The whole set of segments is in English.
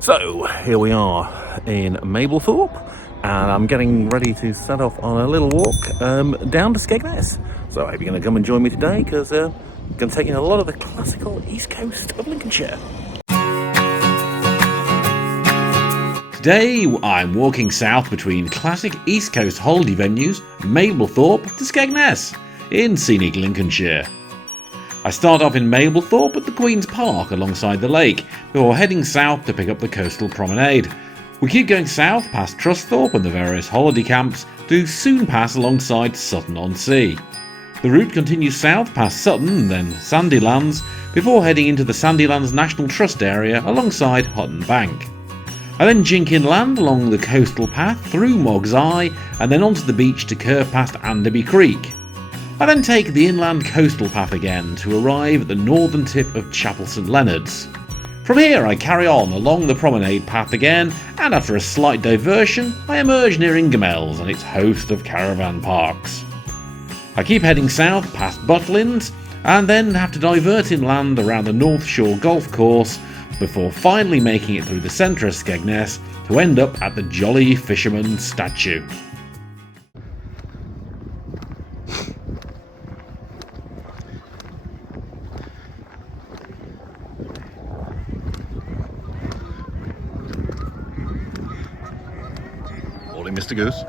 So here we are in Mablethorpe, and I'm getting ready to set off on a little walk down to Skegness. So I hope you're going to come and join me today, because I'm going to take in a lot of the classical east coast of Lincolnshire. Today I'm walking south between classic east coast holiday venues Mablethorpe to Skegness in scenic Lincolnshire. I start off in Mablethorpe at the Queen's Park alongside the lake, before heading south to pick up the coastal promenade. We keep going south past Trusthorpe and the various holiday camps to soon pass alongside Sutton-on-Sea. The route continues south past Sutton, then Sandilands, before heading into the Sandilands National Trust area alongside Hutton Bank. I then jink inland along the coastal path through Moggs Eye and then onto the beach to curve past Anderby Creek. I then take the inland coastal path again to arrive at the northern tip of St Leonards. From here I carry on along the promenade path again, and after a slight diversion I emerge near Ingoldmells and its host of caravan parks. I keep heading south past Bucolic and then have to divert inland around the North Shore golf course before finally making it through the centre of Skegness to end up at the jolly Fisherman statue. Morning, Mr. Goose.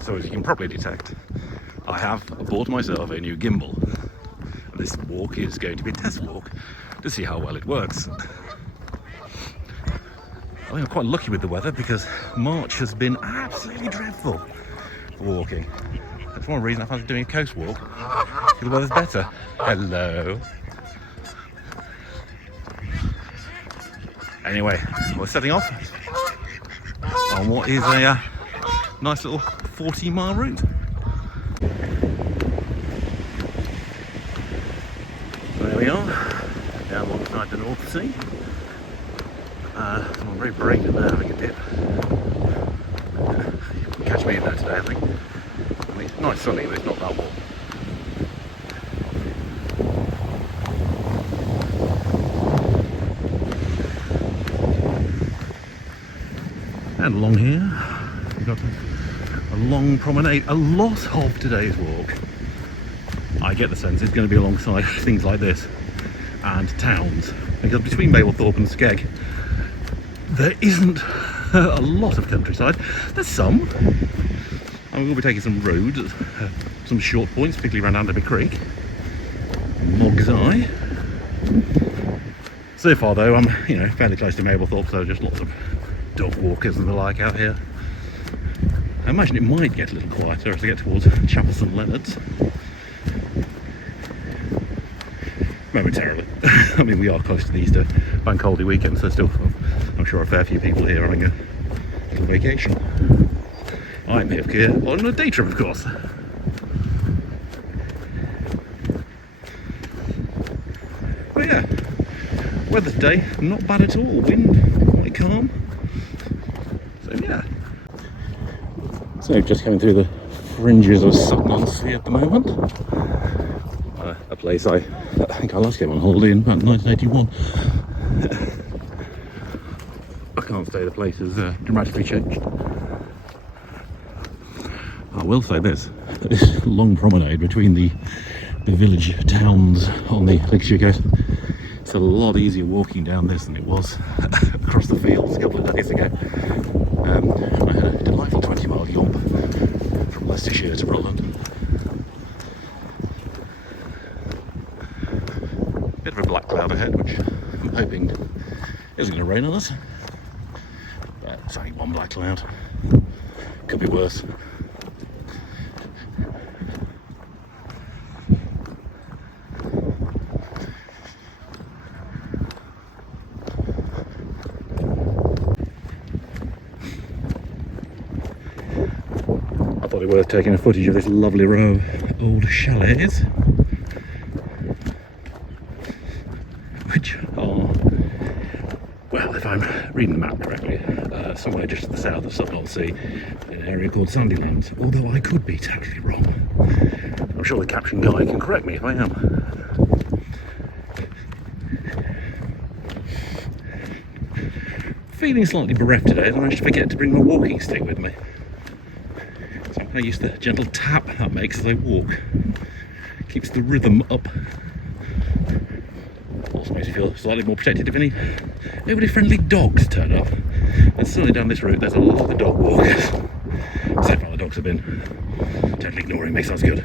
So as you can probably detect, I have bought myself a new gimbal. This walk is going to be a test walk to see how well it works. I think I'm quite lucky with the weather, because March has been absolutely dreadful for walking. That's one reason I fancy doing a coast walk, because the weather's better. Hello. Anyway, we're setting off on what is a nice little 40-mile route. There we are, down alongside the North Sea. I'm very brave in there, having a dip. Catch me in there today, I think. I mean, it's nice sunny, but it's not that warm. And along here, we've got a long promenade. A lot of today's walk, I get the sense, is going to be alongside things like this and towns, because between Mablethorpe and Skeg there isn't a lot of countryside. There's some. And we'll be taking some roads, some short points, particularly around Anderby Creek, Moggs Eye. So far though, I'm fairly close to Mablethorpe, so just lots of dog walkers and the like out here. I imagine it might get a little quieter as I get towards St Leonards. Momentarily. I mean, we are close to the Easter bank holiday weekend, so still, I'm sure a fair few people here are having a little vacation. I'm here on a day trip, of course. But yeah, weather today, not bad at all. Wind, quite calm. So yeah. So just coming through the fringes of Sutton-on-Sea at the moment. A place I think I last came on holiday in about 1981. I can't say the place has dramatically changed. I will say this long promenade between the village towns on the Lincolnshire coast, it's a lot easier walking down this than it was across the fields a couple of days ago. I had a delightful 20-mile yomp from Leicestershire to Rutland. Bit of a black cloud ahead, which I'm hoping isn't going to rain on us. But it's only one black cloud. Could be worse. I thought it worth taking a footage of this lovely row of old chalets, beach are, well, if I'm reading the map correctly, somewhere just to the south of Sutton-on-Sea, in an area called Sandilands, although I could be totally wrong. I'm sure the caption guy can correct me if I am. Feeling slightly bereft today, I managed to forget to bring my walking stick with me. So I'm going to use the gentle tap that makes as I walk. Keeps the rhythm up. Also makes you feel slightly more protected if any nobody friendly dogs turn up. And certainly down this route there's a lot of dog walkers. So far the dogs have been totally ignoring me, so that's good.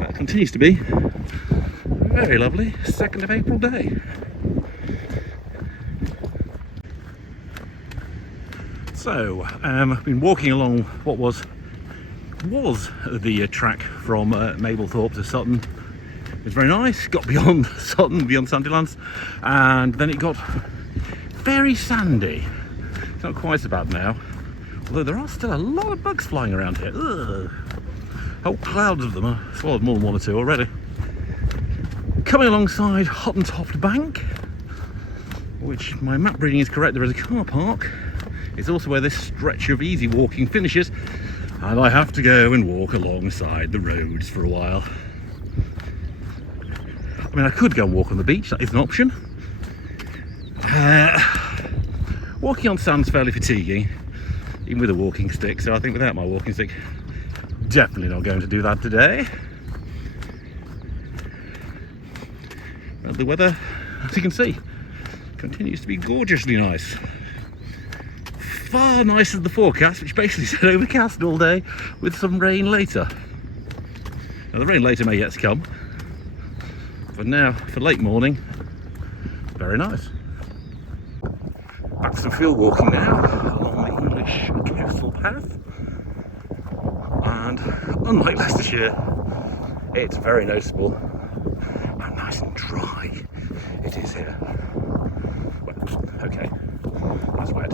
That continues to be a very lovely 2nd of April day. So I've been walking along what was the track from Mablethorpe to Sutton. It was very nice, got beyond Sutton, beyond Sandilands, and then it got very sandy. It's not quite so bad now, although there are still a lot of bugs flying around here. Ugh. Whole clouds of them. I've swallowed more than one or two already. Coming alongside Hottentoft Bank, which my map reading is correct, there is a car park. It's also where this stretch of easy walking finishes, and I have to go and walk alongside the roads for a while. I mean, I could go and walk on the beach, that is an option. Walking on sand's fairly fatiguing, even with a walking stick, so I think without my walking stick, definitely not going to do that today. But the weather, as you can see, continues to be gorgeously nice. Far nicer than the forecast, which basically said overcast all day with some rain later. Now, the rain later may yet to come, but now for late morning, very nice. Back to some field walking now along the English coastal path, and unlike Leicestershire, it's very noticeable how nice and dry it is here. Well, okay, that's wet.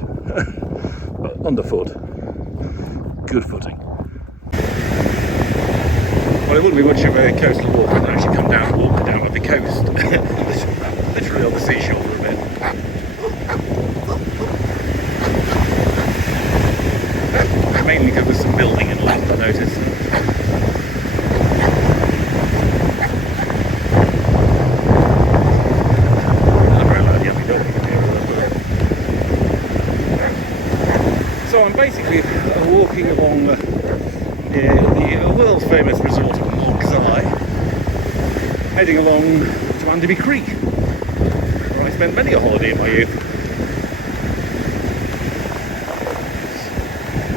But underfoot, good footing. Well, it wouldn't be much of a coastal walk to actually come down and walk down at the coast, literally on the seashore for a bit. Mainly because there's some building inland, I noticed. So I'm basically walking along near the world famous resort of Moggs Eye, heading along to Anderby Creek, where I spent many a holiday in my youth.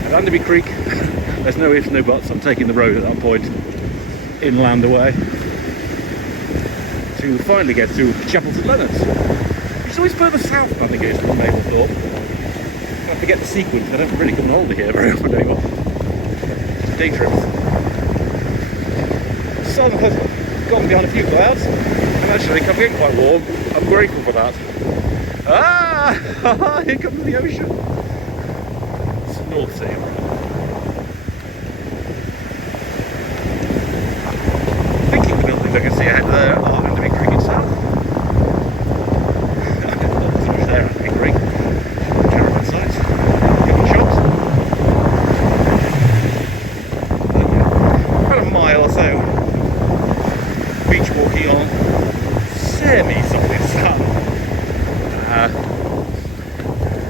At Anderby Creek, there's no ifs, no buts, I'm taking the road at that point, inland away, to finally get to St Leonards, which is always further south than I think it is from Mablethorpe. I forget the sequence, I don't really come on holiday here very often anymore. Just day trips. The sun has gone behind a few clouds and actually come in quite warm. I'm grateful for that. Ah! Here comes the ocean. It's the North Sea. Thinking the buildings I can see ahead there are Anderby Creek itself. Not so much there, Anderby Creek. Caravan sites, couple of shops. About a mile or so beach walking on semi-solid sand.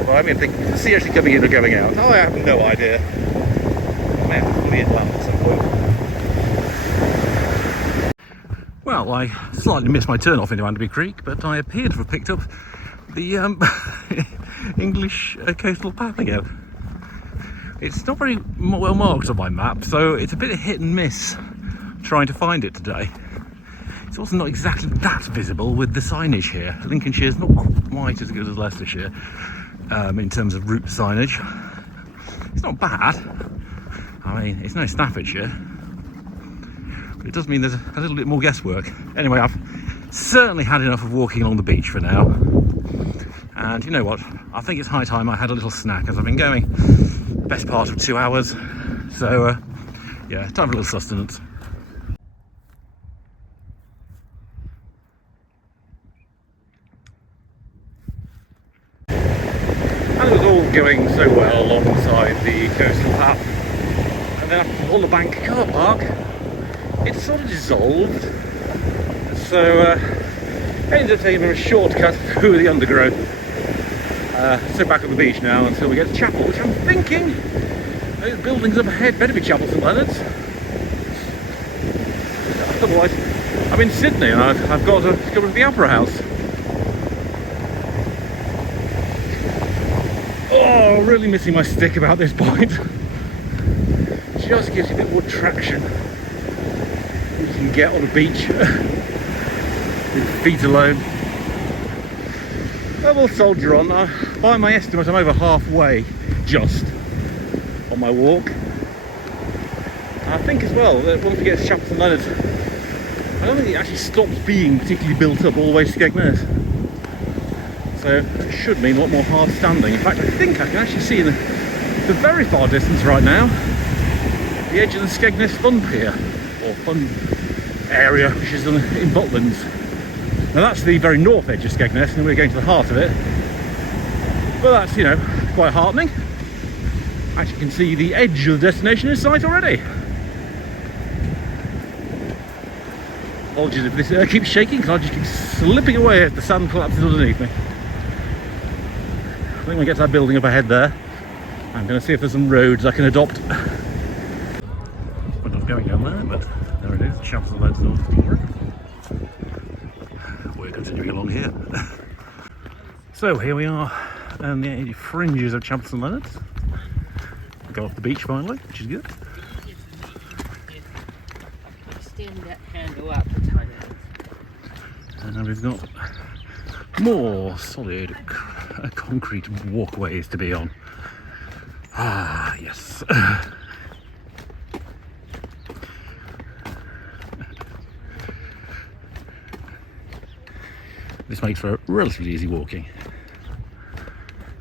Well, I mean, the sea actually coming in or going out? Oh, I have no idea. I may have to fully inland at some point. Well, I slightly missed my turn off into Anderby Creek, but I appear to have picked up the English coastal path again. It's not very well marked on my map, so it's a bit of hit and miss trying to find it today. It's also not exactly that visible with the signage here. Lincolnshire's not quite as good as Leicestershire in terms of route signage. It's not bad. I mean, it's no Staffordshire, but it does mean there's a little bit more guesswork. Anyway, I've certainly had enough of walking along the beach for now. And you know what? I think it's high time I had a little snack, as I've been going best part of 2 hours. So, yeah, time for a little sustenance. going so well alongside the coastal path, and then after all the bank car park, it sort of dissolved. So ended up taking a shortcut through the undergrowth. So back on the beach now until we get to Chapel, which I'm thinking those buildings up ahead better be Chapel St Leonards. Otherwise, I'm in Sydney and I've got to go to the Opera House. Oh, really missing my stick about this point. Just gives you a bit more traction you can get on a beach with feet alone. I will soldier on. By my estimate, I'm over halfway just on my walk. I think as well that once we get to Chapel St Leonards, I don't think it actually stops being particularly built up all the way to Skegness. So it should mean a lot more hard standing. In fact, I think I can actually see in the very far distance right now the edge of the Skegness Fun Pier, or Fun Area, which is in Butlins. Now that's the very north edge of Skegness, and we're going to the heart of it. But that's, you know, quite heartening. Actually, you can see the edge of the destination in sight already. Apologies if this keeps shaking, because I just keep slipping away as the sand collapses underneath me. I think when we get to that building up ahead there, I'm going to see if there's some roads I can adopt. We're not going down there, but there it is, Chapel St Leonards North Door. We're continuing along here. So here we are on the fringes of Chapel St Leonards. Got off the beach finally, which is good. Extend that handle up a tiny bit. And we've got more solid concrete walkways to be on. Ah, yes. This makes for relatively easy walking,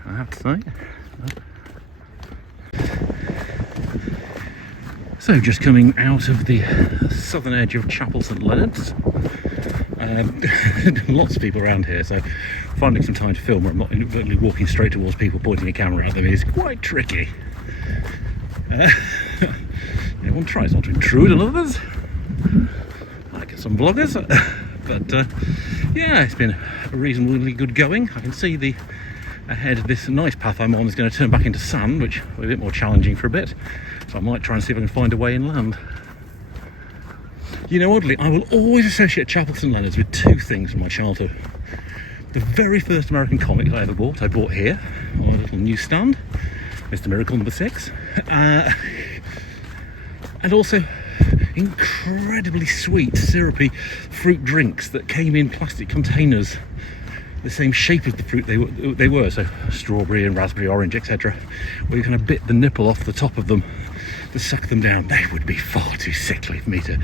I have to say. So just coming out of the southern edge of Chapel St Leonards. Lots of people around here, so finding some time to film where I'm not inadvertently walking straight towards people pointing a camera at them is quite tricky. One tries not to intrude on others, like some vloggers, but yeah, it's been a reasonably good going. I can see the ahead of this nice path I'm on is going to turn back into sand, which will be a bit more challenging for a bit, so I might try and see if I can find a way inland. You know, oddly, I will always associate Chapel St Leonards with two things from my childhood. The very first American comic that I ever bought, I bought here on a little newsstand, Mr. Miracle #6, and also incredibly sweet, syrupy fruit drinks that came in plastic containers, the same shape as the fruit they were, so strawberry and raspberry, orange, etc., where you kind of bit the nipple off the top of them to suck them down. They would be far too sickly for me to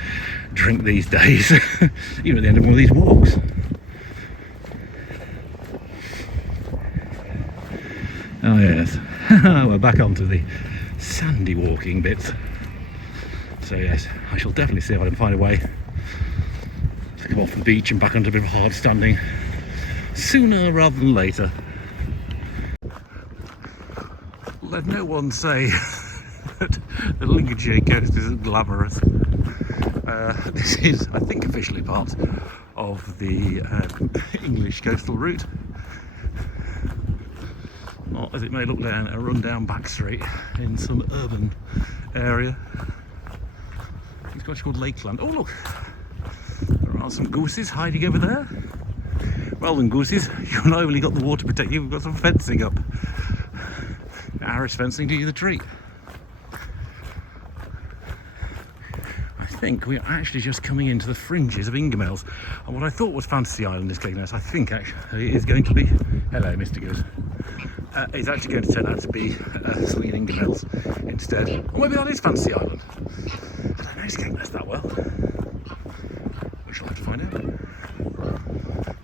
drink these days, even at the end of one of these walks. Oh yes, we're back onto the sandy walking bits. So yes, I shall definitely see if I can find a way to come off the beach and back onto a bit of hard standing sooner rather than later. Let no one say that the Lincolnshire coast isn't glamorous. This is, I think, officially part of the English coastal route. Not as it may look down a run-down back street in some urban area. It's actually called Lakeland. Oh look, there are some gooses hiding over there. Well then, gooses, you've not only got the water to protect you, we've got some fencing up. Irish fencing do you the treat. I think we're actually just coming into the fringes of Ingoldmells, and what I thought was Fantasy Island in Skegness, I think actually is going to be, hello Mr. Goose, is actually going to turn out to be something in Ingoldmells instead. Or maybe that is Fantasy Island. I don't know Skegness that well. We shall have to find out.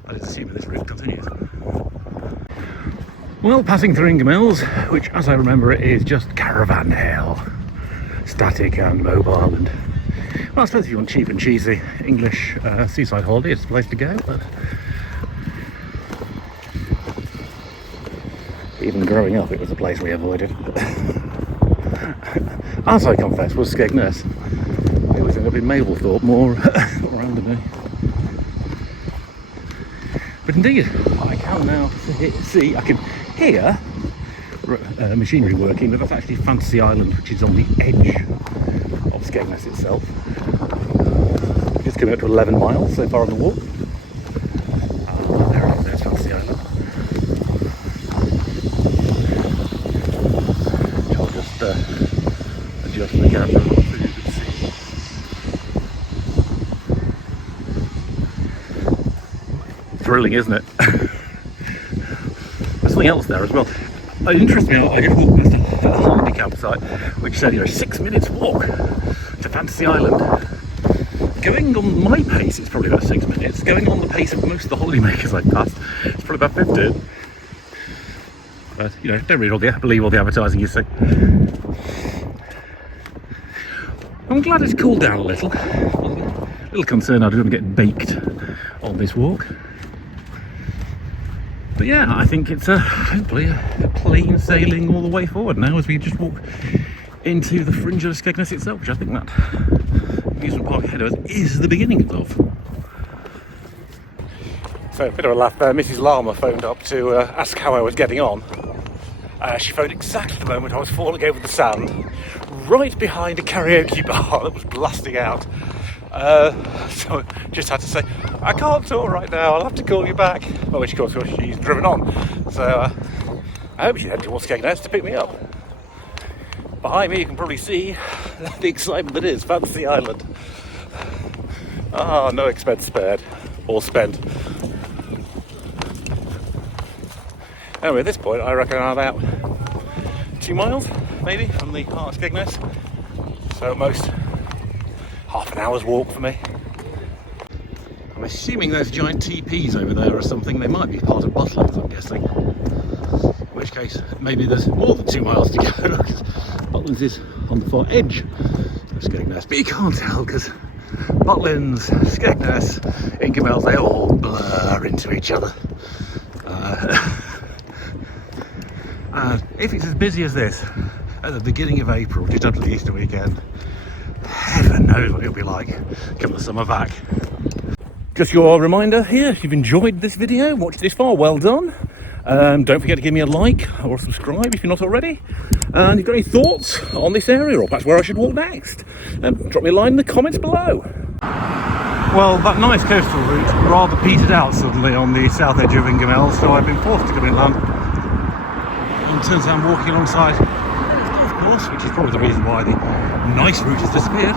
I'd assume that this route continues. Well, passing through Ingoldmells, which as I remember it is just caravan hell. Static and mobile, and well, I suppose if you want cheap and cheesy English seaside holiday, it's the place to go. But Even growing up, it was a place we avoided. As I confess, was Skegness. It was up in Mablethorpe, more around me. But indeed, I can now see, I can hear machinery working, but that's actually Fantasy Island, which is on the edge of Skegness itself. It's coming up to 11 miles so far on the walk. There it is, there's Fantasy Island. I'll just adjust the camera so you can see. Thrilling, isn't it? There's something else there as well. It interests me, I just walked past a holiday campsite which said, 6 minutes walk to Fantasy Island. Going on my pace, it's probably about 6 minutes. Going on the pace of most of the holidaymakers I passed, it's probably about 15. But, don't read believe all the advertising you see. I'm glad it's cooled down a little. A little concerned I don't get baked on this walk. But yeah, I think it's hopefully a plain sailing all the way forward now as we just walk into the fringe of Skegness itself, which I think that amusement park ahead of us is the beginning of. So a bit of a laugh there. Mrs. Llama phoned up to ask how I was getting on. She phoned exactly the moment I was falling over the sand, right behind a karaoke bar that was blasting out. So just had to say, I can't talk right now, I'll have to call you back. Well, which of course she's driven on. So I hope she's heading towards Skegness to pick me up. Behind me you can probably see the excitement that is Fantasy Island. Ah, no expense spared or spent. Anyway, at this point I reckon I'm about 2 miles maybe from the heart of Skegness. So at most half an hour's walk for me. I'm assuming those giant teepees over there or something, they might be part of Butlins, I'm guessing. In which case, maybe there's more than 2 miles to go, because Butlins is on the far edge of Skegness. But you can't tell, because Butlins, Skegness, Ingoldmells, they all blur into each other. And if it's as busy as this at the beginning of April, just after the Easter weekend, heaven knows what it'll be like come the summer back. Just your reminder here, if you've enjoyed this video, watched this far, well done. Don't forget to give me a like or subscribe if you're not already. And if you've got any thoughts on this area or perhaps where I should walk next, drop me a line in the comments below. Well, that nice coastal route rather petered out suddenly on the south edge of Ingoldmells, so I've been forced to come inland. And it turns out I'm walking alongside the golf course, which is probably the reason why the nice route has disappeared.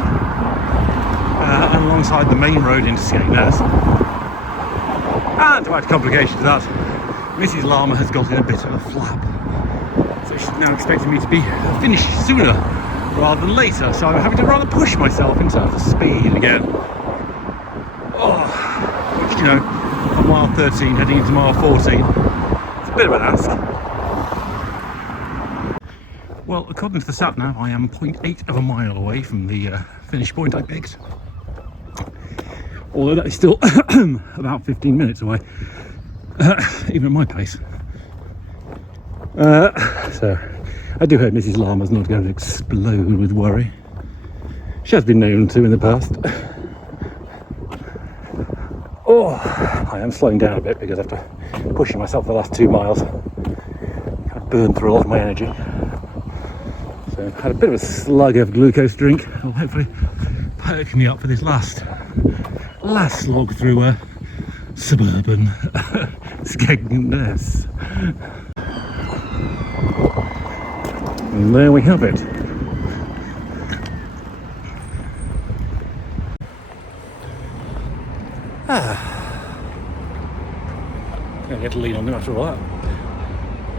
And alongside the main road into Skegness. And to add complication to that, Mrs. Llama has got in a bit of a flap. So she's now expecting me to be finished sooner rather than later. So I'm having to rather push myself in terms of speed again. Oh, which, on mile 13 heading into mile 14, it's a bit of an ask. Well, according to the sat nav, I am 0.8 of a mile away from the finish point I picked. Although that is still about 15 minutes away, even at my pace. So I do hope Mrs. Llama's not going to explode with worry. She has been known to in the past. Oh, I am slowing down a bit because after pushing myself the last 2 miles, I've burned through a lot of my energy. So I had a bit of a slug of glucose drink. It'll hopefully perk me up for this last slog through suburban Skegness. And there we have it. Gonna get to lean on them after all that.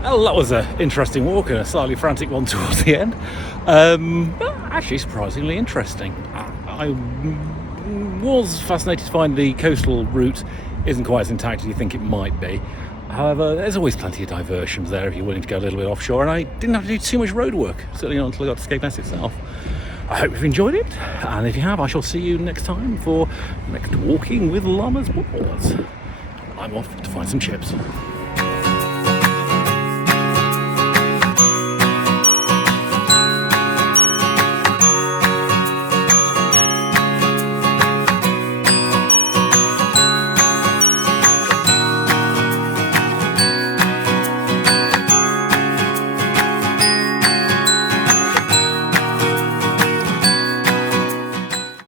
Well, that was an interesting walk and a slightly frantic one towards the end. But actually surprisingly interesting. I was fascinated to find the coastal route isn't quite as intact as you think it might be. However, there's always plenty of diversions there if you're willing to go a little bit offshore, and I didn't have to do too much road work, certainly not until I got to Skegness itself. I hope you've enjoyed it, and if you have, I shall see you next time for next Walking with Llama Paws. I'm off to find some chips.